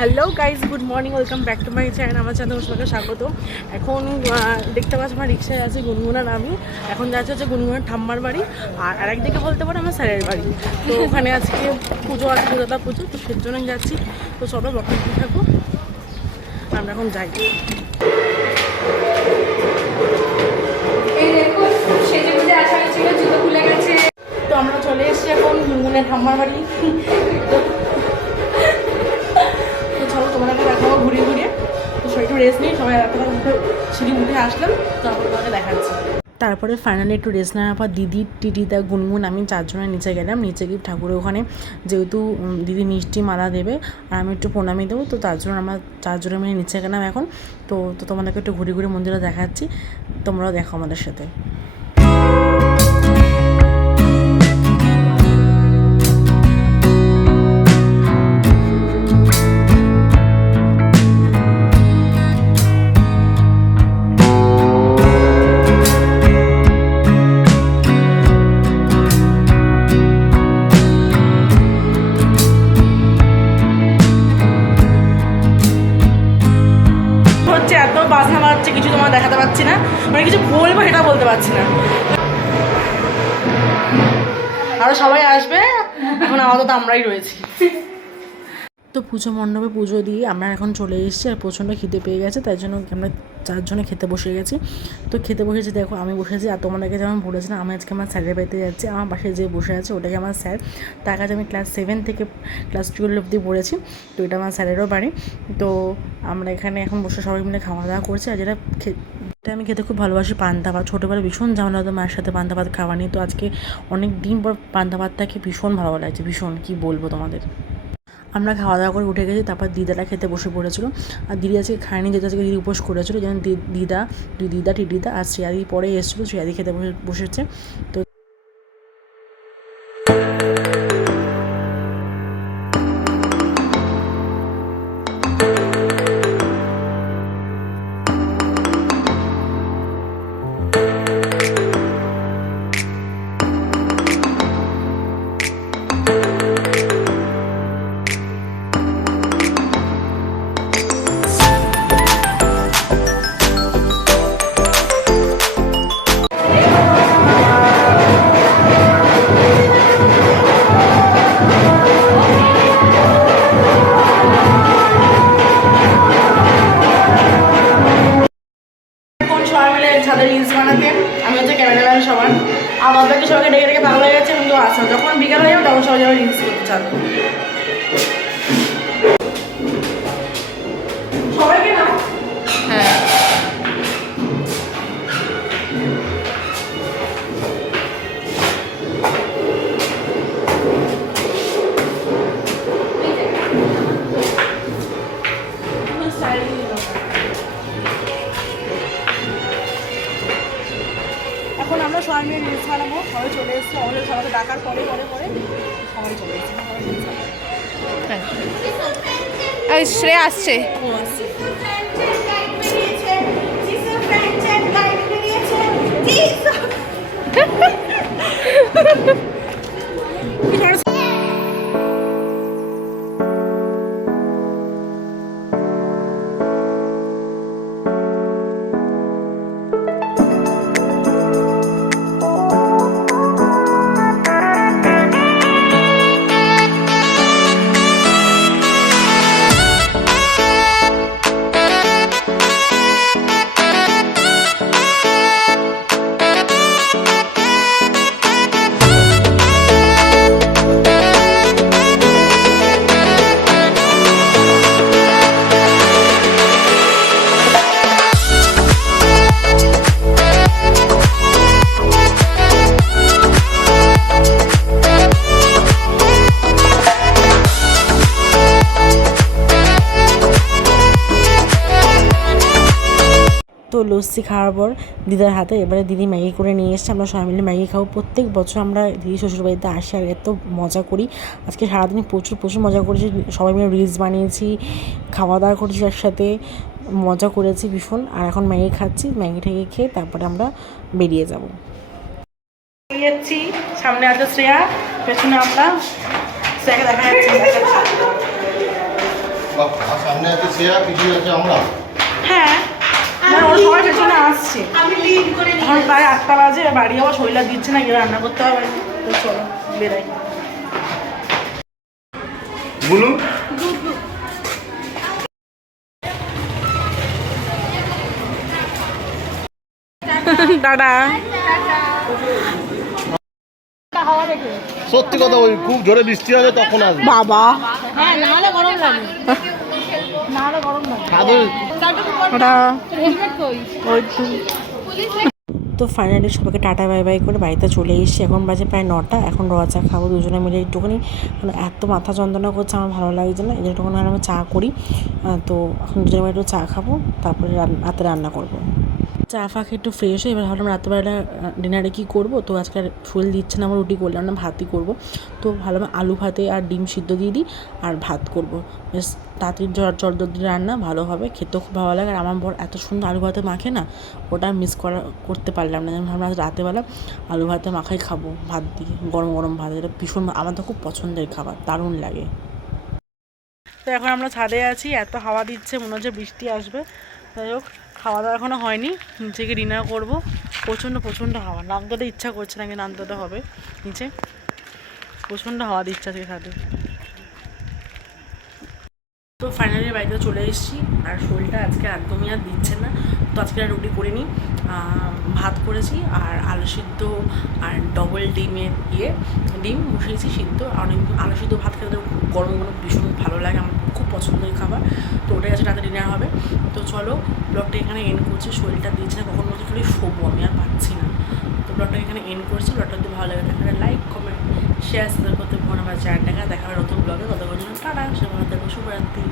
Hello guys, good morning, welcome back to my channel. আমার channel সবাইকে স্বাগত। এখন দেখতে পাচ্ছি আমার রিক্সায় আছে গুনগুনার আমি। এখন যাচ্ছে হচ্ছে গুনগুনার ঠাম্মার বাড়ি, আর আরেকদিকে বলতে পারো আমার স্যারের বাড়ি। তো ওখানে আজকে পুজো আছে, পুজোটা পুজো, তো সের জন্যই যাচ্ছি। তো সবাই বক্তব্য থাকো, আমরা এখন যাই। তো আমরা চলে এসেছি এখন গুনগুনের ঠাম্মার বাড়ি। তো চলো তোমাদেরকে দেখাবো ঘুরিয়ে ঘুরিয়ে। তো সবাই একটু রেস্ট নিই, সবাই এখন উঠে সিঁড়ি উঠে আসলাম, তারপর তোমাকে দেখাচ্ছি। তারপরে ফাইনালি একটু রেস্ট নেওয়ার পর দিদি, টিটিদা, গুনগুন, আমি চারজনের নিচে গেলাম। নিচে গিয়ে ঠাকুরের ওখানে যেহেতু দিদি মিষ্টি মালা দেবে আর আমি একটু প্রণামী দেবো, তো তার জন্য আমরা চারজনে মিলে নিচে গেলাম এখন। তো তোমাদেরকে একটু ঘুরে ঘুরে মন্দিরে দেখাচ্ছি, তোমরাও দেখো আমাদের সাথে। এত বাজনা বাজছে, কিছু তোমার দেখাতে পারছি না, মানে কিছু বলবো সেটা বলতে পারছি না। আরো সবাই আসবে, এখন আপাতত আমরাই রয়েছি। তো পুজো মণ্ডপে পুজো দিয়ে আমরা এখন চলে এসেছি, আর প্রচণ্ড খিদে পেয়ে গেছে, তাই জন্য আমরা চারজনে খেতে বসে গেছি। তো খেতে বসেছি, দেখো আমি বসেছি, আর তোমাদেরকে যেমন বলেছিলাম আমি আজকে আমার স্যারের বাড়িতে যাচ্ছি। আমার পাশে যে বসে আছে ওটাকে আমার স্যার, তার কাছে আমি ক্লাস 7 থেকে ক্লাস 12 অবধি পড়েছি। তো এটা আমার স্যারেরও বাড়ি। তো আমরা এখানে এখন বসে সবাই মিলে খাওয়া দাওয়া করছি। আর যেটা আমি খেতে খুব ভালোবাসি পান্তা ভাত। ছোটোবেলা ভীষণ ঝামেলা হতো মায়ের সাথে পান্তা ভাত খাওয়া নিয়ে। তো আজকে অনেক দিন পর পান্তা ভাতটাকে ভীষণ ভালো লাগছে, ভীষণ, কী বলবো তোমাদের। আমরা খাওয়া দাওয়া করে উঠে গেছি, তারপর দিদাটা খেতে বসে পড়েছিল। আর দিদি আজকে খায়নি, যেহেতু আজকে দিদি উপোস করেছিল, যেমন দুই দিদা, টিটিদা আর শ্রেয়াদি পরে এসেছিলো, শ্রেয়াদি খেতে বসেছে। তো ছাদে রিলস বানাতে আমি হচ্ছে ক্যামেরাম্যান সবার, আর বাদবাকি সবাইকে ডেকে ডেকে ভালো হয়ে যাচ্ছে, কিন্তু আসা যখন বিকাল হয়ে যাবে তখন সবাই যাবে রিলস করতে চাবে। সবাইকে না, হ্যাঁ এখন আমরা সবাই মিলে রিলস বানাবো। সবাই চলে এসছে, আমাদের সবাইকে ডাকার পরে পরে পরে সবাই চলে এসছে। শ্রেয়া আসছে। তো লস্যি খাওয়ার পর দিদার হাতে এবারে দিদি ম্যাগি করে নিয়ে এসছে, আমরা সবাই মিলে ম্যাগি খাবো। প্রত্যেক বছর আমরা দিদি শ্বশুরবাড়িতে আসি আর এত মজা করি। আজকে সারাদিন প্রচুর মজা করেছি, সবাই মিলে রিলস বানিয়েছি, খাওয়া দাওয়া করেছি একসাথে, মজা করেছি ভীষণ। আর এখন ম্যাগি খাচ্ছি, ম্যাগি ঠেগে খেয়ে তারপরে আমরা বেরিয়ে যাব। যাচ্ছি, সামনে আছে শ্রেয়া, পেছনে আমরা, শ্রেয়াকে দেখা যাচ্ছে। আর সামনে আছে শ্রেয়া, পিছনে আছে আমরা। হ্যাঁ মানে ওর সবাই পেছনে আসছে। এখন প্রায় 8টা বাজে, বাড়ি আবার শরীর দিচ্ছে না, গিয়ে রান্না করতে হবে। তো চলো বেরাই। বলুন। টাটা। সত্যি কথা বলি, খুব জোরে বৃষ্টি হবে তখন আসবে। বাবা হ্যাঁ নাহলে গরম লাগে নাহলে গরম লাগে ওটা হেলমেট কই ওই তো ফাইনালি সবাইকে টাটা বাই বাই করে বাড়িতে চলে এসেছি। এখন বাজে প্রায় 9টা। এখন রোয়া চা খাবো দুজনে মিলে একটুখানি, মানে এত মাথা যন্ত্রণা করছে, আমার ভালো লাগছে না, এই যে একটুখানি আমি চা করি। তো এখন দুজনে মিলে একটু চা খাবো, তারপরে রাতে রান্না করবো। চা ফা খেয়ে একটু ফ্রেশ হয়ে এবার ভাবলাম রাত্রেবেলা ডিনারে কী করবো। তো আজকে আর শরীর দিচ্ছে না, আমার রুটি করলাম না, ভাতই করবো। তো ভাবলাম আলু ভাতে আর ডিম সিদ্ধ দিয়ে দিই আর ভাত করবো, বেশ তাড়াতাড়ি জলদি রান্না, ভালো হবে, খেতেও খুব ভালো লাগে। আর আমার বর এত সুন্দর আলু ভাতে মাখে না, ওটা মিস করতে পারলাম না। যেমন ভাবলাম রাতেবেলা আলু ভাতে মাখাই খাবো ভাত দিয়ে, গরম গরম ভাত, এটা ভীষণ আমার তো খুব পছন্দের খাবার, দারুণ লাগে। তো এখন আমরা ছাদে আছি, এত হাওয়া দিচ্ছে, মনে হচ্ছে বৃষ্টি আসবে। যাই হোক, খাওয়া দাওয়া এখনও হয়নি, নিচে গিয়ে ডিনার করবো। প্রচণ্ড হাওয়া, নামতে ইচ্ছা করছে না, কিন্তু নামতে হবে নিচে, প্রচণ্ড হাওয়া দিচ্ছে আজকে ছাদে। তো ফাইনালি বাড়িতে চলে এসেছি, আর শরীরটা আজকে একদমই আর দিচ্ছে না। তো আজকে আর রুটি করিনি, ভাত করেছি আর আলু সিদ্ধ আর ডবল ডিমের ডিম বসিয়েছি সিদ্ধ। অনেক আলু সিদ্ধ ভাত খেতে গরম গরম ভীষণ ভালো লাগে, আমার খুব পছন্দের খাবার। তো ওটাই আছে, রাতে ডিনার হবে। তো চলো ব্লগটা এখানে এন্ড করছি, শরীরটা দিচ্ছে না, কখন বলতে খালি শোবো, আমি আর পাচ্ছি না। তো ব্লগটা এখানে এন্ড করছি। ব্লগটা যদি ভালো লাগে তাহলে লাইক কমেন্ট শেয়ার করতে ভুলো না, আমার চ্যানেলটাকে দেখা হবে নতুন ব্লগে। ততক্ষণ জন্য টাটা, সে ভালো থাকো, শুভরাত্রি।